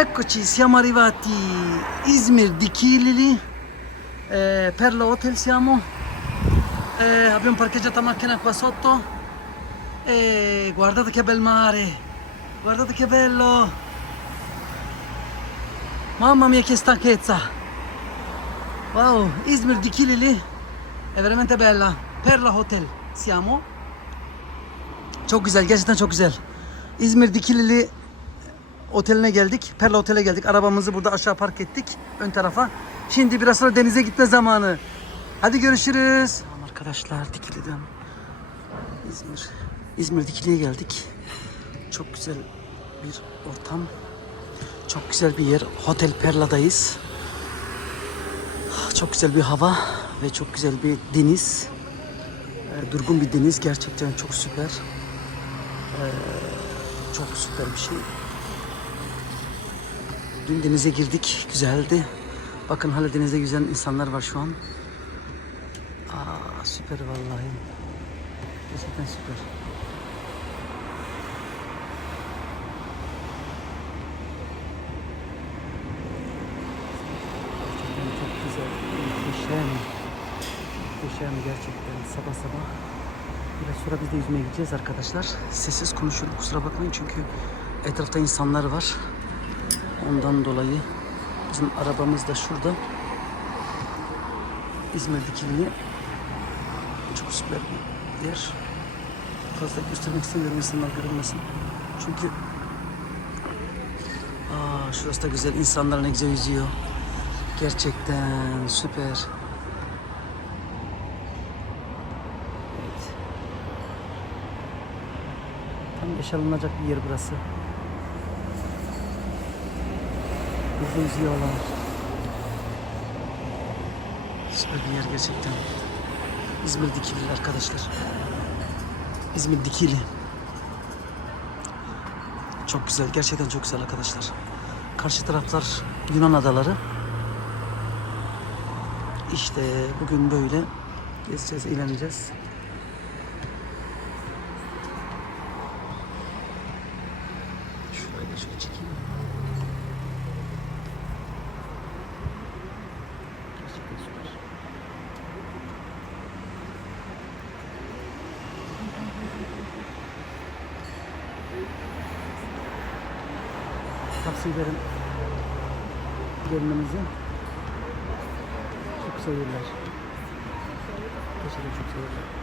Eccoci, siamo arrivati Izmir di Kilili, eh, Perla Hotel siamo. Eh, abbiamo parcheggiato la macchina qua sotto e guardate che bel mare, guardate che bello. Mamma mia che stanchezza. Wow, Izmir di Kilili è veramente bella. Perla Hotel siamo. Çok güzel, gerçekten çok güzel. İzmir Dikilili oteline geldik. Perla Otel'e geldik. Arabamızı burada aşağı park ettik. Ön tarafa. Şimdi biraz sonra denize gitme zamanı. Hadi görüşürüz. Arkadaşlar Dikili'den İzmir. İzmir Dikili'ye geldik. Çok güzel bir ortam. Çok güzel bir yer. Hotel Perla'dayız. Çok güzel bir hava ve çok güzel bir deniz. Ee, Durgun bir deniz. Gerçekten çok süper. Çok süper bir şey. Dün denize girdik. Güzeldi. Bakın hala denizde yüzen insanlar var şu an. Aa, süper vallahi. Gerçekten süper. Gerçekten çok güzel. Muhteşem. Muhteşem gerçekten sabah sabah. Biraz sonra biz de yüzmeye gideceğiz arkadaşlar. Sessiz konuşuyorum kusura bakmayın çünkü etrafta insanlar var. Ondan dolayı bizim arabamız da şurada. İzmir dikilini çok süper bir yer. Fazla göstermek istemiyorum insanlar görünmesin. Çünkü Aa, şurası da güzel. İnsanlar ne güzel yüzüyor. Gerçekten süper. Tam yaşanılacak bir yer burası. Yüzüyorlar. Süper bir yer gerçekten. İzmir Dikili arkadaşlar. İzmir Dikili. Çok güzel. Gerçekten çok güzel arkadaşlar. Karşı taraflar Yunan adaları. İşte bugün böyle gezeceğiz, eğleneceğiz. Tavsiye ederim gelmenizi. Çok seviyorlar. Gerçekten çok seviyorlar.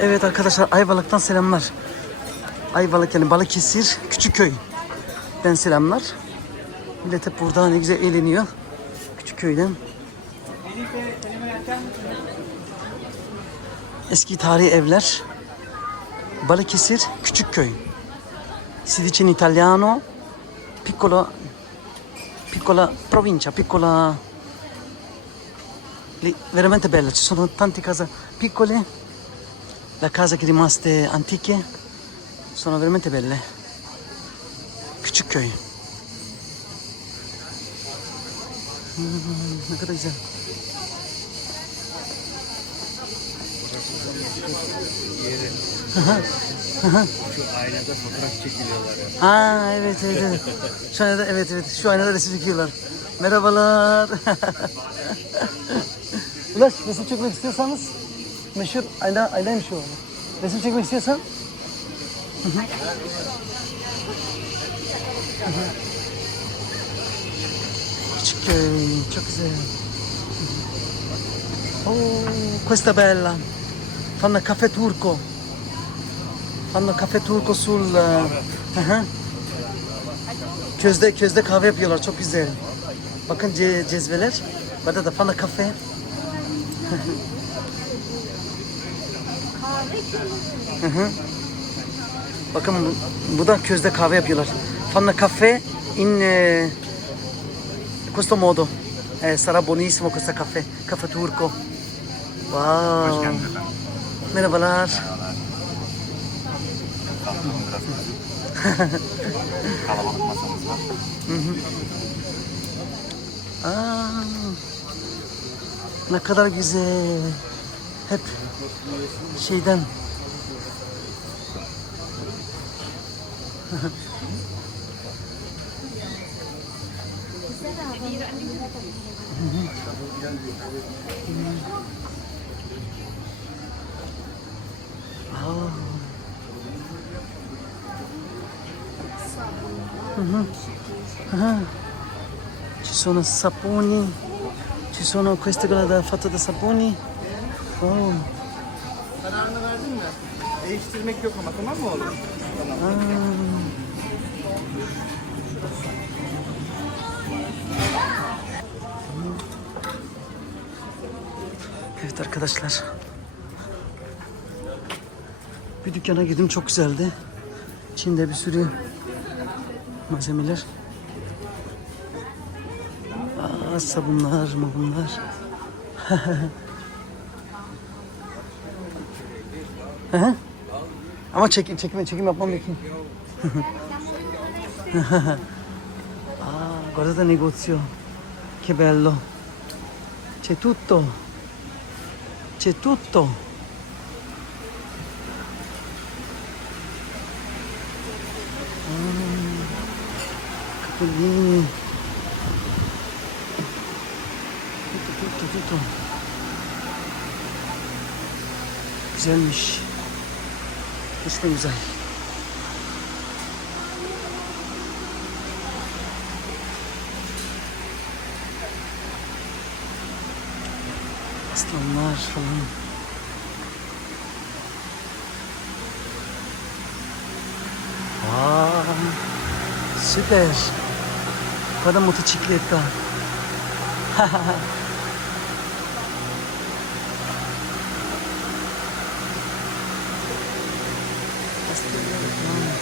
Evet arkadaşlar Ayvalık'tan selamlar. Ayvalık yani Balıkesir Küçükköy. Ben selamlar. Millet hep burada ne güzel eğleniyor. Küçükköy'den. Eski tarihi evler. Balıkesir Küçükköy. Si dice in italiano piccolo piccola provincia, piccola lì veramente bella, ci sono tante case piccole, le case che rimaste antiche sono veramente belle. Küçükköy. Hmm, ne kadar güzel. Şu aynada fotoğraf çekiliyorlar ya. Ha evet evet evet. Şu aynada evet evet şu aynada resim çekiyorlar. Merhabalar. Ulaş resim çekmek istiyorsanız meşhur ayna aynaymış o. Resim çekmek istiyorsan Hı hı. Küçük köy çok güzel. Oh, questa bella. Fanno caffè turco. Fanno caffè turco sul... eh, Hı hı. Közde közde kahve yapıyorlar çok güzel. Bakın ce, cezveler. Burada da fanno kafe. Hı hı. Bakın bu, bu da közde kahve yapıyorlar. Fanno caffè in eh, questo modo. Eh, sarà buonissimo questo caffè. Caffè turco. Wow. Merhabalar. Kalabalık masamız var. Aa, ne kadar güzel. Hep şeyden. Ci sono saponi, ci sono queste da, fatte da saponi. Oh. Kararını verdin mi? Değiştirmek yok ama tamam mı oğlum? Tamam. Evet arkadaşlar. Bir dükkana girdim çok güzeldi. İçinde bir sürü malzemeler. Aa, sabunlar, mabunlar. Hı hı. Ama çekim, çekim, çekim yapmam gerekiyor. ah, guardate il negozio. Che bello. C'è tutto. C'è tutto. Mm, Capolini. Tutto, tutto, tutto. Güzelmiş. Gerçekten güzel. Aslanlar falan. Aa, süper. Para motocikletta. Aslanlar falan.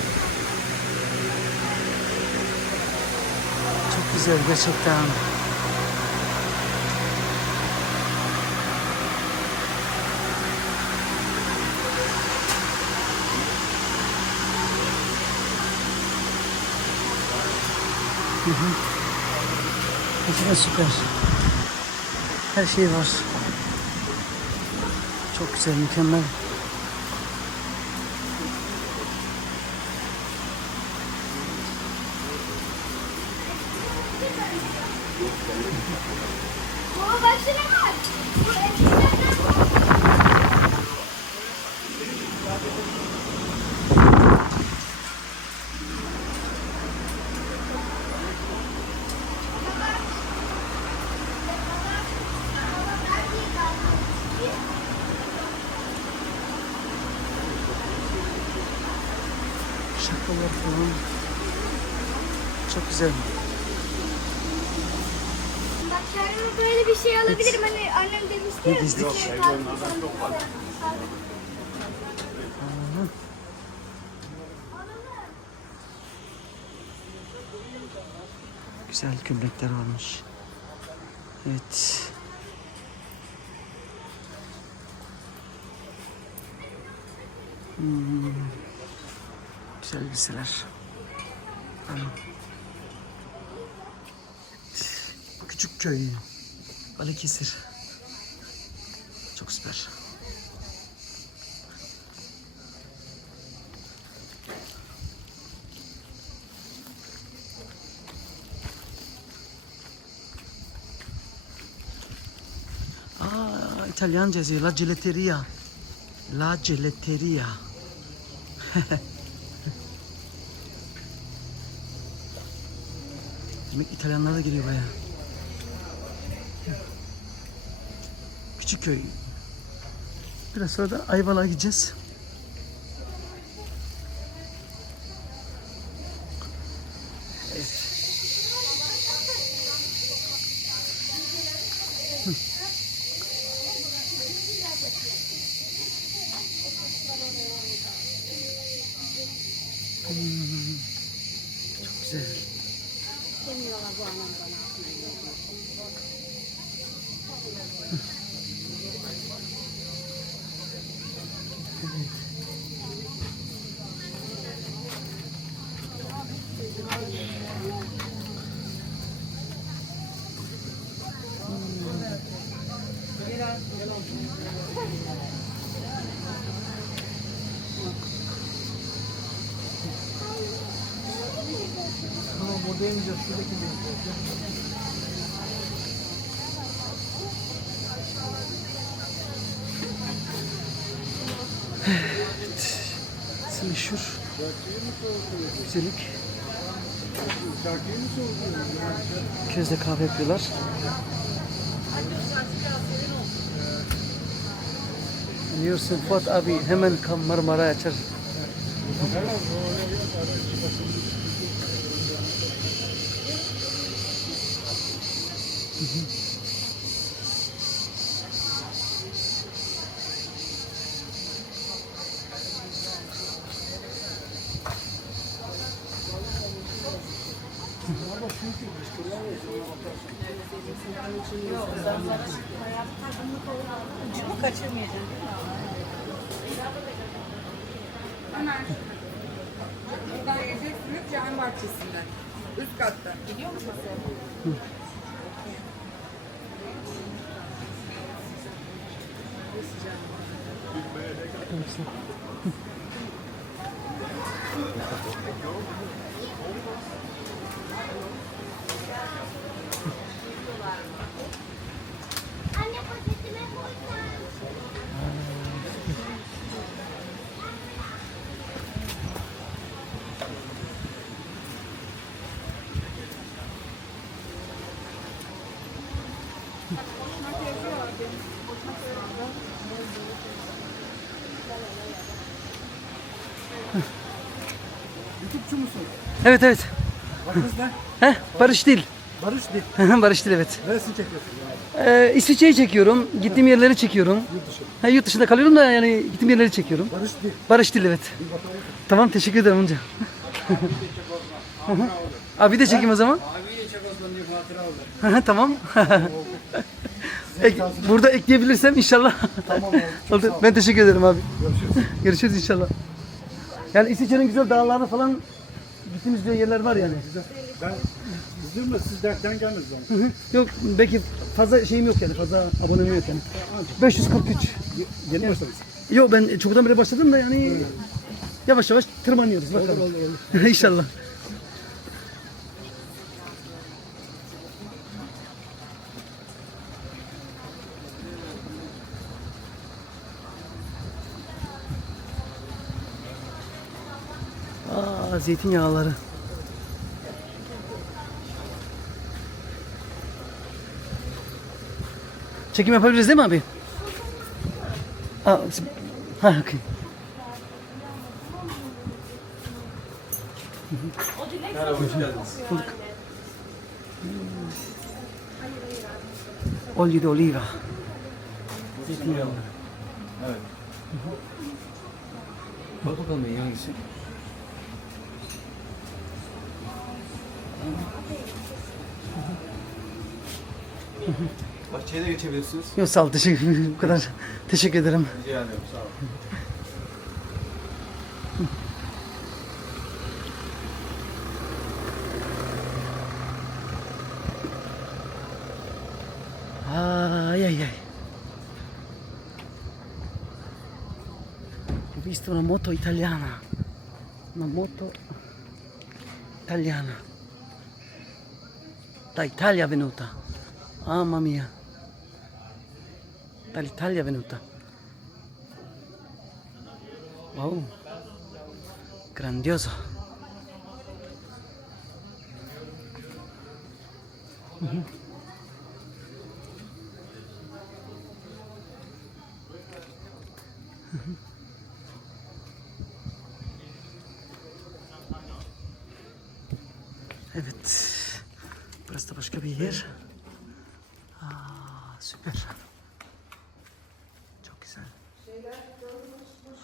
Çok güzel gerçekten. Gerçekten süper. Her şey var. Çok güzel, mükemmel. Ayakkabılar falan. Çok güzel. Bak kendime böyle bir şey alabilirim. Hani annem demişti ya. dizdik? Güzel gömlekler varmış. Evet. Hmm. Güzel elbiseler. Küçük köy. Balıkesir. Çok süper. Aa, İtalyanca yazıyor. La gelateria. La gelateria. Demek İtalyanlar da geliyor baya. Küçük köy. Biraz sonra da Ayvalık'a gideceğiz. Çok güzel. Yemeyeceğiz. Şuradaki Nasıl meşhur? Güzellik. Közde kahve yapıyorlar. Biliyorsun Fuat abi hemen kam Marmara açar. Ucumu mi? Hemen. Buradan yiyeceksiniz Cihan Bahçesi'nden. Üst katta. Biliyor musun Hepsi. YouTube'cu musun? Evet evet. Bakınız ne? Heh, Barış Dil. Barış Dil. Barış Dil evet. Neresini çekiyorsun? Ee, İsviçre'yi çekiyorum. Gittiğim yerleri çekiyorum. Yurt dışı. Ha, yurt dışında kalıyorum da yani gittiğim yerleri çekiyorum. Barış Dil. Barış Dil evet. Tamam teşekkür ederim amca. Abi de çekeyim o zaman. Abiyle Çakoslan diye hatıra aldı. Hı hı, tamam. Ek- burada ekleyebilirsem inşallah. Tamam abi. Çok Oldu. sağ ol. Ben teşekkür ederim abi. Görüşürüz. Görüşürüz inşallah. Yani İsviçre'nin güzel dağlarını falan gittiğimiz güzel yerler var yani. Ben da siz dertten. Hı hı. Yok belki fazla şeyim yok yani fazla abonem yok yani. 543. Yeni başladınız. Yok ben çoktan beri başladım da yani yavaş yavaş tırmanıyoruz bakalım. Olur olur olur. İnşallah. Aa, zeytinyağları. Çekim yapabiliriz değil mi abi? Aa, ha. Bulduk. Olio de oliva. Evet. Bak bakalım hangisi? Bahçeye de geçebilirsiniz. Yok sağ ol teşekkür Bu kadar. Teşekkür ederim. Rica ederim, sağ olun. Ay ay ay. Ho visto una moto italiana. Una moto italiana. Dall'Italia è venuta. Mamma mia. Dall'Italia è venuta. Wow. Grandioso. Evet. Burası da başka bir yer. Aa, süper. Çok güzel.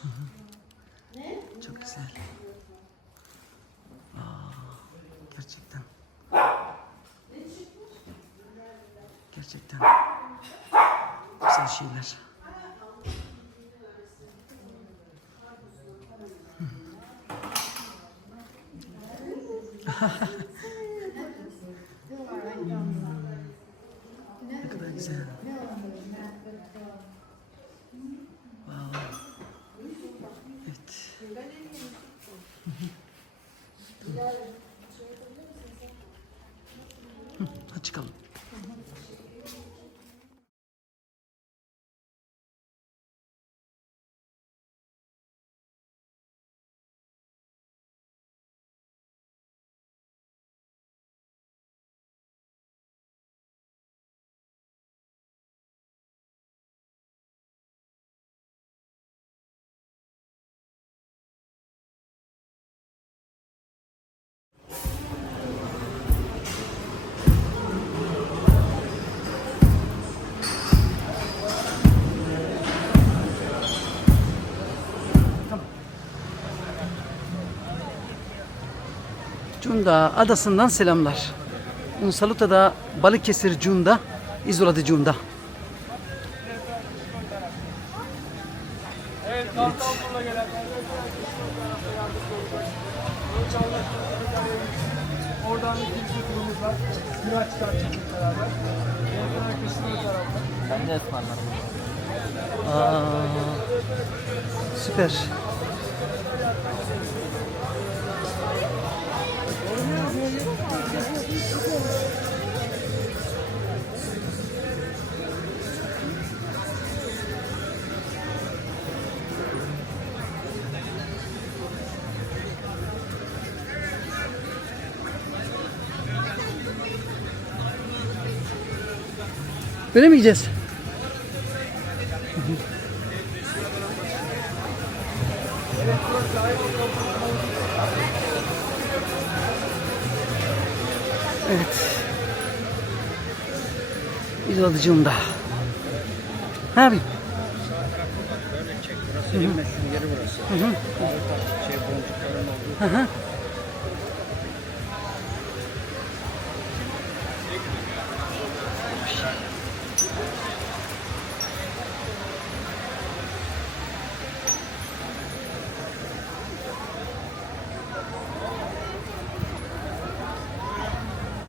Hı. Çok güzel. Aa, gerçekten. Gerçekten. Güzel şeyler. Ne kadar güzel. Wow. Cunda adasından selamlar. Un saluto da Balıkesir Cunda, Isola di Cunda. Oradan bir ikinci turumuz var. Biraz çıkartacağız beraber. Oradan arkasında tarafta. Ben de ısmarlarım. Aa, süper. Böyle mi yiyeceğiz? Evet. İzladıcığımda. Ne yapayım? Burası en meşhur yeri burası. Hı hı. Şey boncukların olduğu. Hı hı.